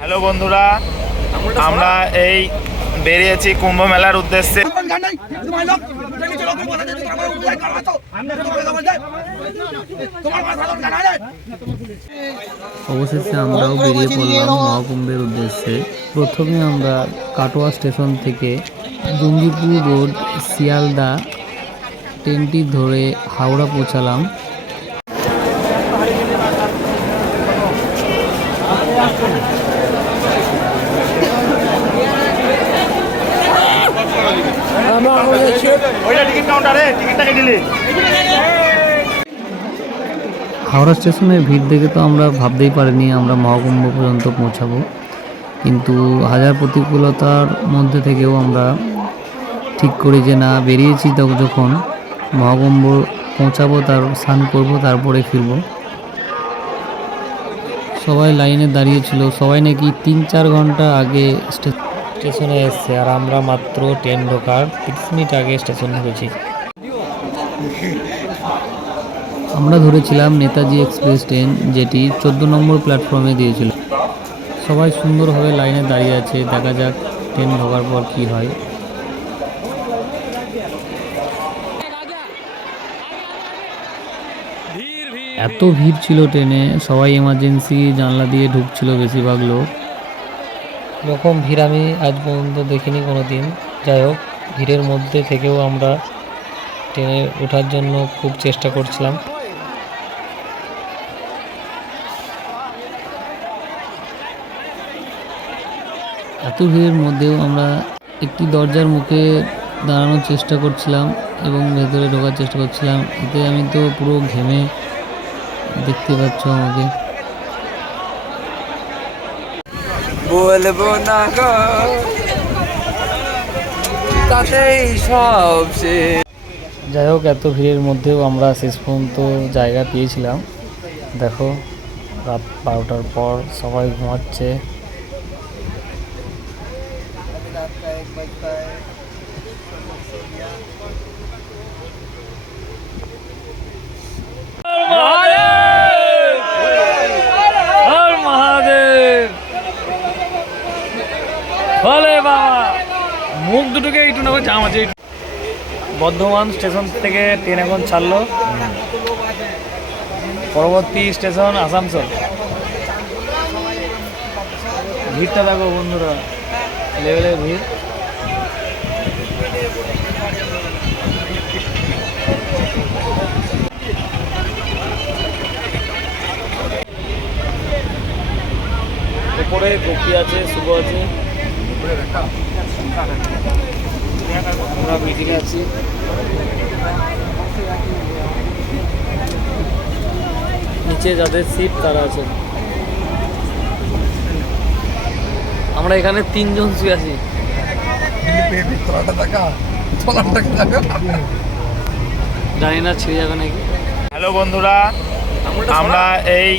Hello বন্ধুরা আমরা এই বেরিয়েছি কুম্ভ মেলার উদ্দেশ্যে। অবশেষে আমরাও বেরিয়ে পড়লাম মহাকুম্ভের উদ্দেশ্যে। প্রথমে আমরা কাটোয়া স্টেশন থেকে জঙ্গিপুর রোড শিয়ালদা ট্রেনটি ধরে হাওড়া পৌঁছালাম। হাওড়া স্টেশনের ভিড় দেখে তো আমরা ভাবতেই পারিনি আমরা মহাকুম্ভ পর্যন্ত পৌঁছাবো। কিন্তু হাজার প্রতিকূলতার মধ্যে থেকেও আমরা ঠিক করি যে না, বেরিয়েছি যখন, মহাকুম্ভ পৌঁছাবো, তার স্নান করব, তারপরে ফিরবো। সবাই লাইনে দাঁড়িয়েছিল সবাই নাকি তিন চার ঘণ্টা আগে স্টে- স্টেশনে এসছে আর আমরা মাত্র ট্রেন ঢোকার তিরিশ মিনিট আগে স্টেশন ঢুকেছি আমরা ধরেছিলাম নেতাজি এক্সপ্রেস ট্রেন যেটি চোদ্দ নম্বর প্ল্যাটফর্মে দিয়েছিল। সবাই সুন্দরভাবে লাইনে দাঁড়িয়ে আছে, দেখা যাক ট্রেন ঢোকার পর কি হয়। এত ভিড় ছিল ট্রেনে, সবাই এমার্জেন্সি জানলা দিয়ে ঢুকছিল বেশিরভাগ লোক। এরকম ভিড় আমি আজ পর্যন্ত দেখিনি কোনো দিন যাই হোক, ভিড়ের মধ্যে থেকেও আমরা ট্রেনে ওঠার জন্য খুব চেষ্টা করছিলাম। এত ভিড়ের মধ্যেও আমরা একটি দরজার মুখে দাঁড়ানোর চেষ্টা করছিলাম এবং ভেতরে ঢোকার চেষ্টা করছিলাম। এতে আমি তো পুরো ঘেমে দেখতে পাচ্ছ আমাকে। বলব না গো। তাতেই সব শেষ। যাই হোক, এত ভিড়ের মধ্যেও আমরা শেষ পর্যন্ত জায়গা পেয়েছিলাম। দেখো, রাত বারোটার পর সবাই ঘুমাচ্ছে বলে বাবা মুখ দুটোকে একটু নেব জাম আছে বর্ধমান স্টেশন থেকে ট্রেন এখন ছাড়লো। পরবর্তী স্টেশন আসানসোল। ভিড়টা দেখো বন্ধুরা লেভেলের ভিড়। উপরে গোপী আছে শুভ আছে। আমরা মিটিংয়ে আছি। নিচে যাদের সিট তারা আছে আমরা এখানে তিনজন শুয়ে আছি। জানি না ছিঁড়ে যাবে নাকি। হ্যালো বন্ধুরা আমরা এই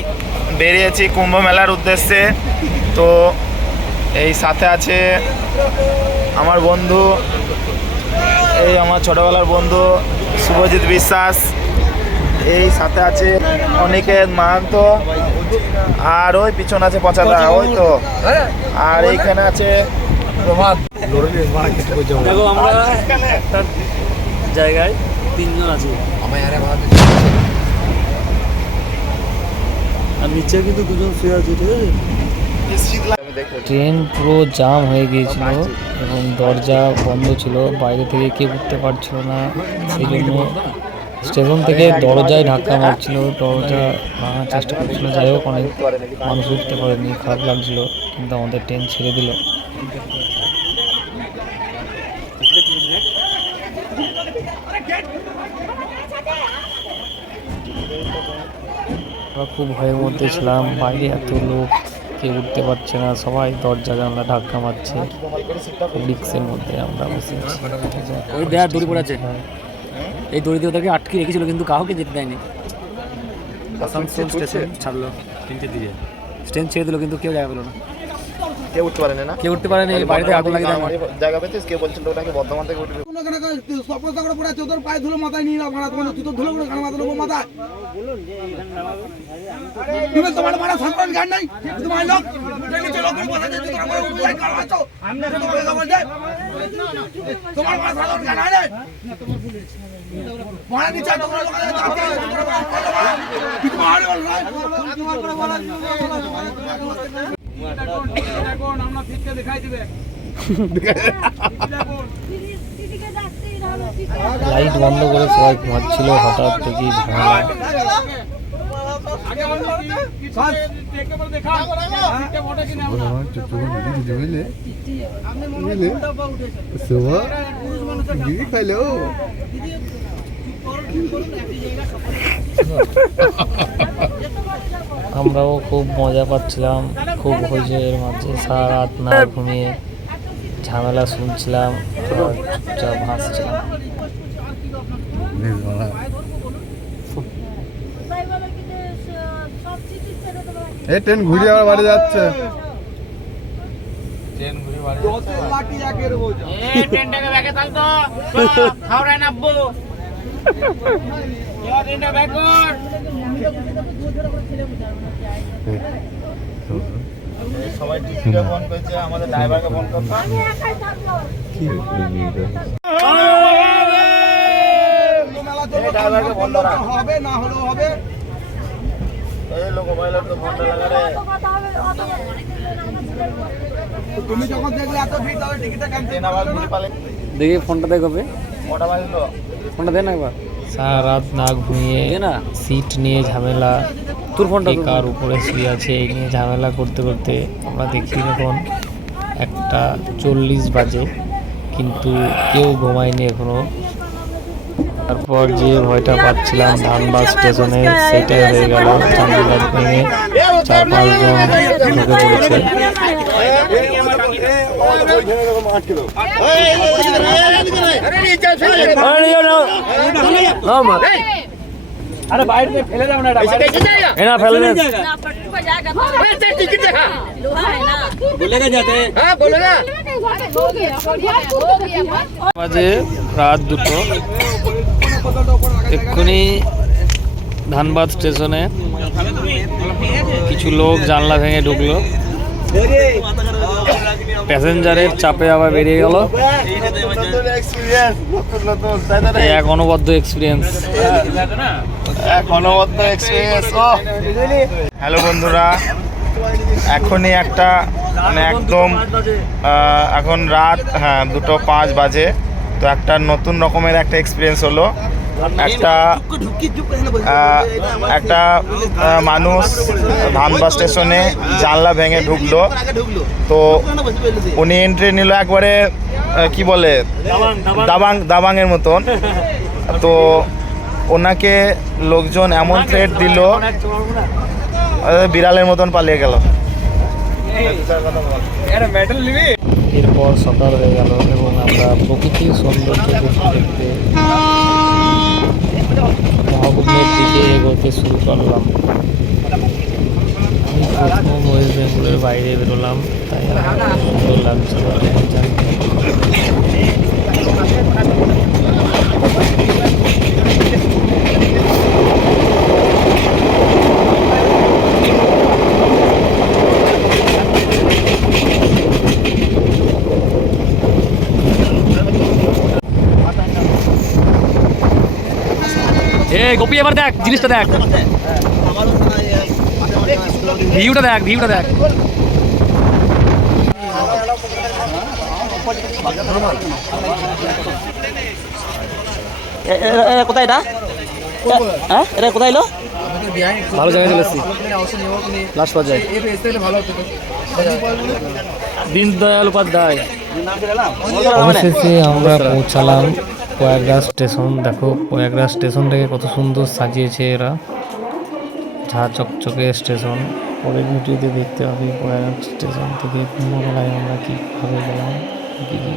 বেরিয়েছি কুম্ভ মেলার উদ্দেশ্যে। তো এই সাথে আছে আমার বন্ধু এই আমার ছোটবেলার বন্ধু শুভজিৎ বিশ্বাস এই সাথে আছে অনিকেত মাহান্ত আর ওই পিছন আছে পচাদা ওই তো। আর এইখানে আছে প্রভাত। দেখো আমরা জায়গায় তিনজন আছি। আর নিচে কিন্তু দুজন শুয়ে আছে ঠিক আছে? ট্রেন পুরো জাম হয়ে গিয়েছিল এবং দরজা বন্ধ ছিল। বাইরে থেকে কেউ উঠতে পারছিল না। সেই জন্য স্টেশন থেকে দরজায় ধাক্কা মারছিল। দরজা ভাঙার চেষ্টা করছিল। যাই হোক অনেক মানুষ উঠতে পারেনি। খারাপ লাগছিল কিন্তু আমাদের ট্রেন ছেড়ে দিল। আমরা খুব ভয়ের মধ্যে ছিলাম। বাইরে এত লোক কেউ উঠতে পারছে না সবাই দরজা জানলা ধাক্কা মারছে। রিক্সের মধ্যে আমরা বসে আছি। ওই দেয়ার দড়ি পড়ে আছে। এই দড়ি দিয়ে ওদেরকে আটকে রেখেছিল কিন্তু কাউকে যেতে দেয়নি। আসানসোল স্টেশন ছাড়লো। তিনটে দিয়ে ট্রেন ছেড়ে দিল কিন্তু কেউ জায়গা পেল না। কেউ উঠতে পারেনি না? কেউ উঠতে পারেনি বাড়িতে আগুন লাগিয়ে দেয় জায়গা পেয়েছিস? কেউ বলছিল ওটাকে বর্ধমান থেকে উঠবে। সপ্তাহ করে পড়ে তোর পায়ে ধুলো মাথায় নিয়ে না ভাড়া তোমার তুই তো ধুলো করে গান মাথা নেব মাথায়। তুমি তোমার মারা সাধারণ গান নাই? তোমার লোক তোমার মারা সাধারণ গান নাই? মারা দিচ্ছে তোমার লোক তোমার বলা আমরা ফিরতে দেখাই দিবে লাইট বন্ধ করে সবাই ঘুমাচ্ছিল হঠাৎ দেখি কিনা আমরাও খুব মজা পাচ্ছিলাম। খুব হইচইয়ের মাঝে সারা রাত না ঘুমিয়ে ঝামেলা শুনছিলাম চুপচাপ হাসছিলাম এই ট্রেন ঘুরে আবার বাড়ি যাচ্ছে লাঠি একের বোঝা সবাই ফোন করেছে আমাদের ড্রাইভারকে ফোন করতাম ড্রাইভারকে ফোন করা হবে না হলেও হবে ফোনটা তুমি যখন দেখলে এত ভিড় তাহলে টিকিটটা ক্যান্সেল দেখি ফোনটা দেখো ফোনটা দে না একবার। সারা রাত না। ঘুমিয়ে সিট নিয়ে ঝামেলা। তোর ফোনটা কে কার উপরে শুয়ে আছে এই নিয়ে ঝামেলা করতে করতে আমরা দেখি এখন একটা চল্লিশ বাজে কিন্তু কেউ ঘুমায়নি এখনও তারপর যে ভয়টা পাচ্ছিলাম ধানবাদ স্টেশনে সেটাই হয়ে গেল ভেঙে চার পাঁচজন ঢুকে পড়েছে আরে বাইরে দিয়ে ফেলে যাও না এটা বাইরে- এনা ফেলে দে बोलेगा जाते বাজে রাত দুটো এক্ষুনি ধানবাদ স্টেশনে কিছু লোক জানলা ভেঙে ঢুকলো প্যাসেঞ্জারের চাপে আবার বেরিয়ে গেল। এক অনবদ্য এক্সপিরিয়েন্স এক্সপিরিয়েন্স হ্যালো বন্ধুরা, এখনই একটা মানে একদম এখন রাত হ্যাঁ দুটো পাঁচ বাজে। তো একটা নতুন রকমের একটা এক্সপিরিয়েন্স হলো। একটা একটা মানুষ ধানবাদ স্টেশনে জানলা ভেঙে ঢুকলো। তো উনি এন্ট্রি নিল একবারে কি বলে? দাবাং দাবাংয়ের মতন। তো ওনাকে লোকজন এমন থ্রেট দিল বিড়ালের মতন পালিয়ে গেল। এরপর সকাল হয়ে গেল এবং আমরা প্রকৃতির সৌন্দর্য দেখতে দেখতে মহাকুমের দিকে এগোতে শুরু করলাম। আমি প্রথম ওয়েস্ট বেঙ্গলের বাইরে বেরোলাম, তাই আমার সুন্দর লাগছিল জানতে গোপি এবার দেখ জিনিসটা দেখ। ভিউটা দেখ ভিউটা দেখ। কোথায় এটা? হ্যাঁ? এটা কোথায় এলো? ভালো জায়গায় চলে এসছি। লাস্ট পর্যায়ে। দিন দয়াল উপাধ্যায়। অবশেষে আমরা পৌঁছালাম। প্রয়াগরাজ স্টেশন। দেখো, প্রয়াগরাজ স্টেশনটাকে কত সুন্দর সাজিয়েছে এরা। ঝা চকচকে স্টেশন। পরের ভিডিওতে দেখতে হবে প্রয়াগরাজ স্টেশন থেকে কুম্ভমেলায় আমরা কীভাবে গেলাম, কী কী